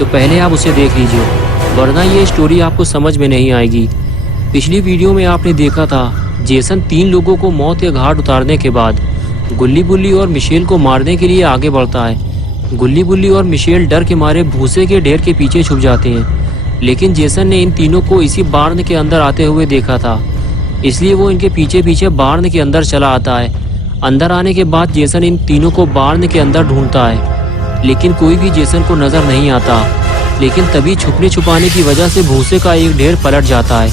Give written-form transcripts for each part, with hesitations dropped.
तो पहले आप उसे देख लीजिए, वरना ये स्टोरी आपको समझ में नहीं आएगी। पिछली वीडियो में आपने देखा था जेसन 3 लोगों को मौत के घाट उतारने के बाद गुल्ली बुल्ली और मिशेल को मारने के लिए आगे बढ़ता है। गुल्ली बुल्ली और मिशेल डर के मारे भूसे के ढेर के पीछे छुप जाते हैं, लेकिन जेसन ने इन तीनों को इसी बार्न के अंदर आते हुए देखा था, इसलिए वो इनके पीछे पीछे बार्न के अंदर चला आता है। अंदर आने के बाद जेसन इन तीनों को बार्न के अंदर ढूंढता है, लेकिन कोई भी जेसन को नजर नहीं आता। लेकिन तभी छुपने छुपाने की वजह से भूसे का एक ढेर पलट जाता है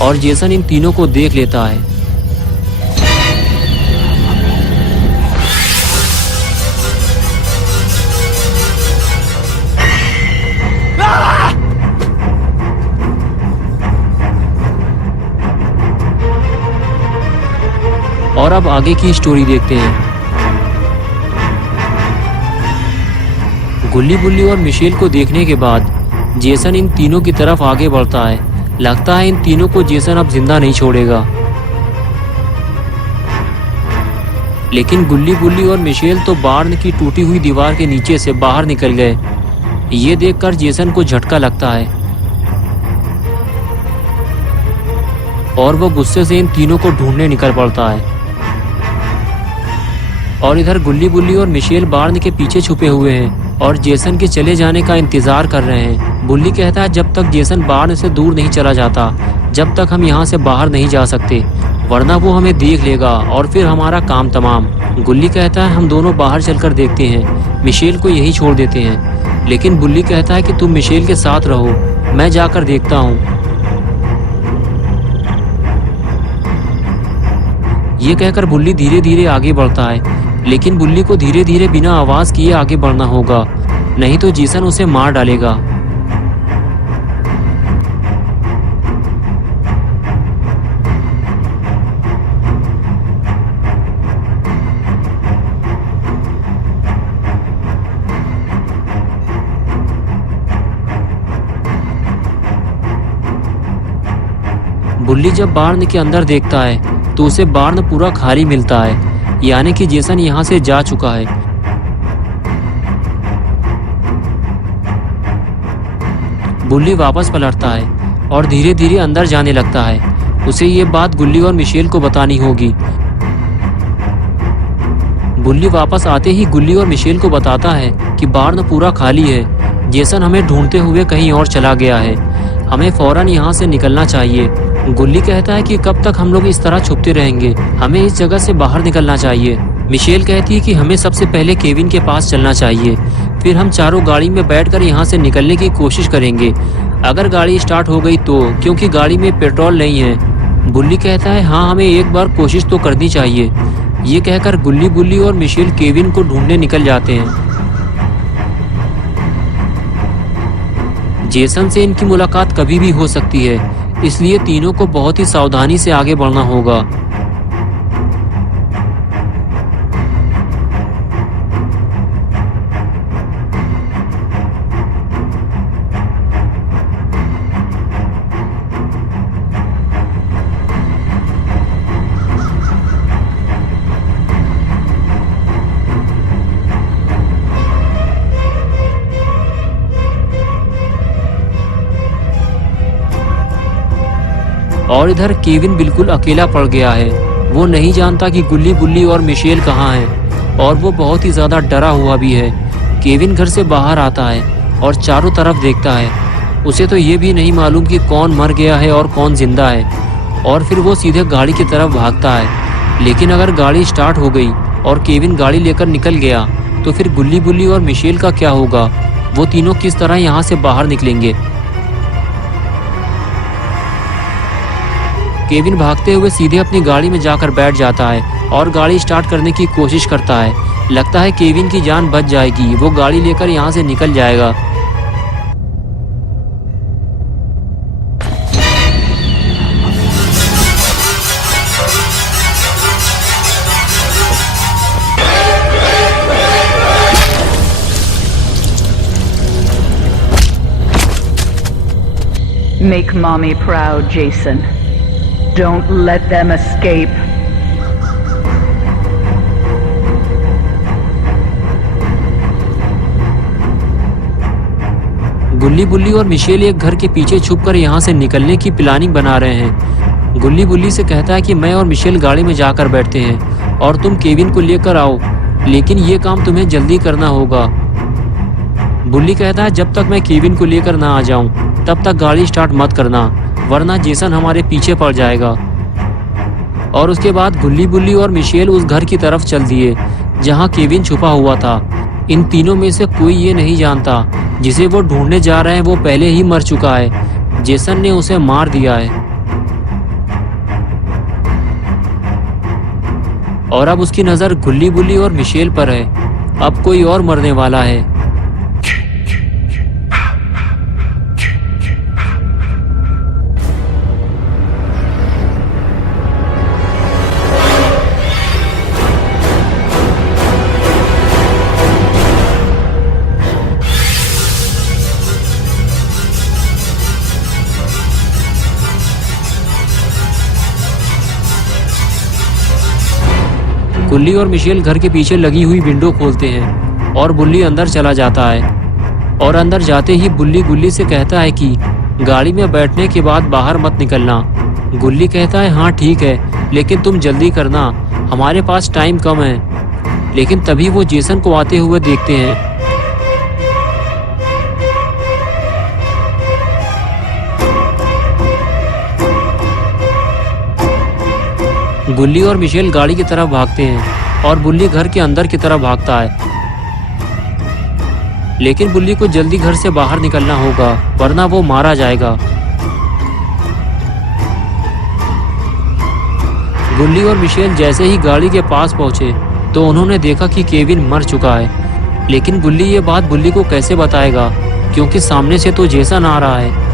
और जेसन इन तीनों को देख लेता है। और अब आगे की स्टोरी देखते हैं। गुल्ली बुल्ली और मिशेल को देखने के बाद जेसन इन तीनों की तरफ आगे बढ़ता है। लगता है इन तीनों को जेसन अब जिंदा नहीं छोड़ेगा, लेकिन गुल्ली बुल्ली और मिशेल तो बार्न की टूटी हुई दीवार के नीचे से बाहर निकल गए। ये देखकर जेसन को झटका लगता है और वो गुस्से से इन तीनों को ढूंढने निकल पड़ता है। और इधर गुल्ली बुल्ली और मिशेल बार्न के पीछे छुपे हुए हैं और जेसन के चले जाने का इंतजार कर रहे हैं। बुल्ली कहता है जब तक जेसन बार्न से दूर नहीं चला जाता, जब तक हम यहाँ से बाहर नहीं जा सकते, वरना वो हमें देख लेगा और फिर हमारा काम तमाम। गुल्ली कहता है हम दोनों बाहर चलकर देखते हैं, मिशेल को यही छोड़ देते हैं। लेकिन बुल्ली कहता है कि तुम मिशेल के साथ रहो, मैं जाकर देखता हूँ। ये कहकर बुल्ली धीरे धीरे आगे बढ़ता है, लेकिन बुल्ली को धीरे धीरे बिना आवाज किए आगे बढ़ना होगा, नहीं तो जेसन उसे मार डालेगा। बुल्ली जब बार्न के अंदर देखता है तो उसे बार्न पूरा खाली मिलता है, यानी कि जेसन यहाँ से जा चुका है। बुल्ली वापस पलटता है और धीरे धीरे अंदर जाने लगता है। उसे ये बात गुल्ली और मिशेल को बतानी होगी। बुल्ली वापस आते ही गुल्ली और मिशेल को बताता है कि बार्न पूरा खाली है, जेसन हमें ढूंढते हुए कहीं और चला गया है, हमें फौरन यहाँ से निकलना चाहिए। गुल्ली कहता है कि कब तक हम लोग इस तरह छुपते रहेंगे, हमें इस जगह से बाहर निकलना चाहिए। मिशेल कहती है कि हमें सबसे पहले केविन के पास चलना चाहिए, फिर हम चारों गाड़ी में बैठकर यहाँ से निकलने की कोशिश करेंगे। अगर गाड़ी स्टार्ट हो गई तो, क्योंकि गाड़ी में पेट्रोल नहीं है। बुल्ली कहता है हाँ, हमें एक बार कोशिश तो करनी चाहिए। ये कहकर गुल्ली बुल्ली और मिशेल केविन को ढूंढने निकल जाते हैं। जेसन से इनकी मुलाकात कभी भी हो सकती है, इसलिए तीनों को बहुत ही सावधानी से आगे बढ़ना होगा। और इधर केविन बिल्कुल अकेला पड़ गया है। वो नहीं जानता कि गुल्ली बुल्ली और मिशेल कहाँ हैं, और वो बहुत ही ज़्यादा डरा हुआ भी है। केविन घर से बाहर आता है और चारों तरफ देखता है। उसे तो ये भी नहीं मालूम कि कौन मर गया है और कौन जिंदा है, और फिर वो सीधे गाड़ी की तरफ भागता है। लेकिन अगर गाड़ी स्टार्ट हो गई और केविन गाड़ी लेकर निकल गया तो फिर गुल्ली बुल्ली और मिशेल का क्या होगा? वो तीनों किस तरह यहाँ से बाहर निकलेंगे? केविन भागते हुए सीधे अपनी गाड़ी में जाकर बैठ जाता है और गाड़ी स्टार्ट करने की कोशिश करता है। लगता है केविन की जान बच जाएगी, वो गाड़ी लेकर यहाँ से निकल जाएगा। Make mommy proud, Jason. Don't let them escape. गुल्ली बुल्ली और मिशेल एक घर के पीछे छुपकर यहाँ से निकलने की प्लानिंग बना रहे हैं। गुल्ली बुल्ली से कहता है कि मैं और मिशेल गाड़ी में जाकर बैठते हैं और तुम केविन को लेकर आओ, लेकिन ये काम तुम्हें जल्दी करना होगा। बुल्ली कहता है जब तक मैं केविन को लेकर ना आ जाऊं तब तक गाड़ी स्टार्ट मत करना, वरना जेसन हमारे पीछे पड़ जाएगा। और उसके बाद गुल्ली बुल्ली और मिशेल उस घर की तरफ चल दिए जहां केविन छुपा हुआ था। इन तीनों में से कोई ये नहीं जानता जिसे वो ढूंढने जा रहे हैं वो पहले ही मर चुका है। जेसन ने उसे मार दिया है और अब उसकी नजर गुल्ली बुल्ली और मिशेल पर है। अब कोई और मरने वाला है। गुल्ली और मिशेल घर के पीछे लगी हुई विंडो खोलते हैं और बुल्ली अंदर चला जाता है। और अंदर जाते ही बुल्ली गुल्ली से कहता है कि गाड़ी में बैठने के बाद बाहर मत निकलना। गुल्ली कहता है हाँ ठीक है, लेकिन तुम जल्दी करना, हमारे पास टाइम कम है। लेकिन तभी वो जेसन को आते हुए देखते हैं। गुल्ली और मिशेल गाड़ी की तरफ भागते हैं और बुल्ली घर के अंदर की तरफ भागता है। लेकिन बुल्ली को जल्दी घर से बाहर निकलना होगा, वरना वो मारा जाएगा। गुल्ली और मिशेल जैसे ही गाड़ी के पास पहुंचे तो उन्होंने देखा कि केविन मर चुका है। लेकिन गुल्ली ये बात बुल्ली को कैसे बताएगा, क्योंकि सामने से तो जेसन आ रहा है।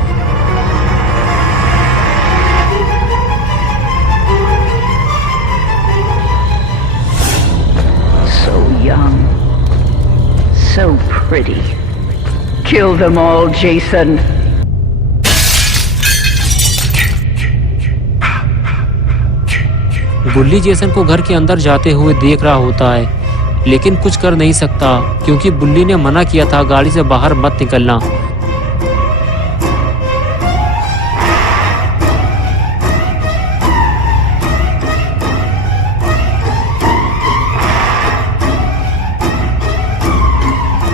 Young, so pretty. Kill them all, Jason. गुल्ली जेसन को घर के अंदर जाते हुए देख रहा होता है, लेकिन कुछ कर नहीं सकता क्योंकि बुल्ली ने मना किया था गाड़ी से बाहर मत निकलना।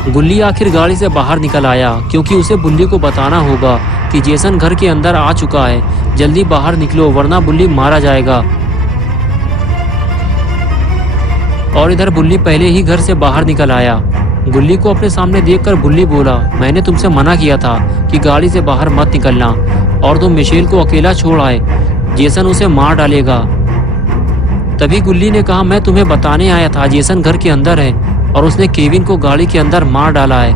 गुल्ली आखिर गाड़ी से बाहर निकल आया क्योंकि उसे बुल्ली को बताना होगा कि जेसन घर के अंदर आ चुका है, जल्दी बाहर निकलो वरना बुल्ली मारा जाएगा। और इधर बुल्ली पहले ही घर से बाहर निकल आया। गुल्ली को अपने सामने देखकर बुल्ली बोला, मैंने तुमसे मना किया था कि गाड़ी से बाहर मत निकलना और तुम मिशेल को अकेला छोड़ आए, जेसन उसे मार डालेगा। तभी गुल्ली ने कहा, मैं तुम्हें बताने आया था जेसन घर के अंदर है और उसने केविन को गाड़ी के अंदर मार डाला है।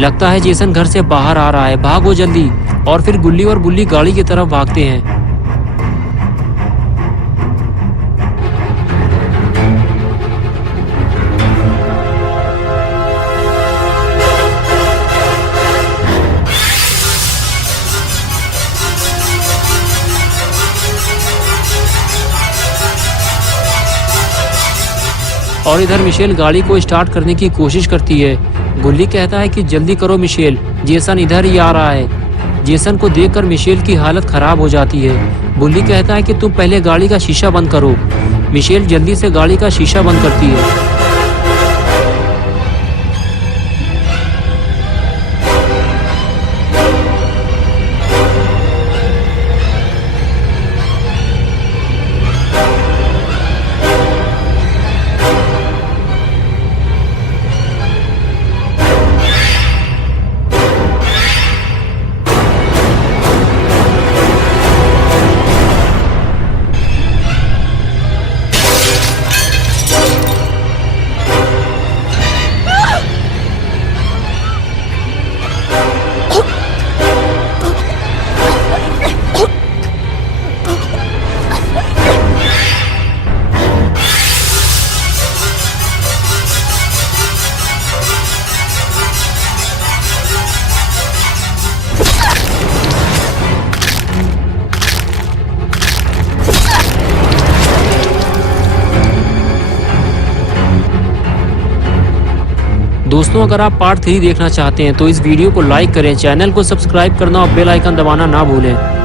लगता है जेसन घर से बाहर आ रहा है, भागो जल्दी। और फिर गुल्ली और बुल्ली गाड़ी की तरफ भागते हैं। और इधर मिशेल गाड़ी को स्टार्ट करने की कोशिश करती है। गुल्ली कहता है कि जल्दी करो मिशेल, जेसन इधर ही आ रहा है। जेसन को देखकर मिशेल की हालत खराब हो जाती है। बुल्ली कहता है कि तुम पहले गाड़ी का शीशा बंद करो। मिशेल जल्दी से गाड़ी का शीशा बंद करती है। दोस्तों अगर आप पार्ट 3 देखना चाहते हैं तो इस वीडियो को लाइक करें, चैनल को सब्सक्राइब करना और बेल आइकन दबाना ना भूलें।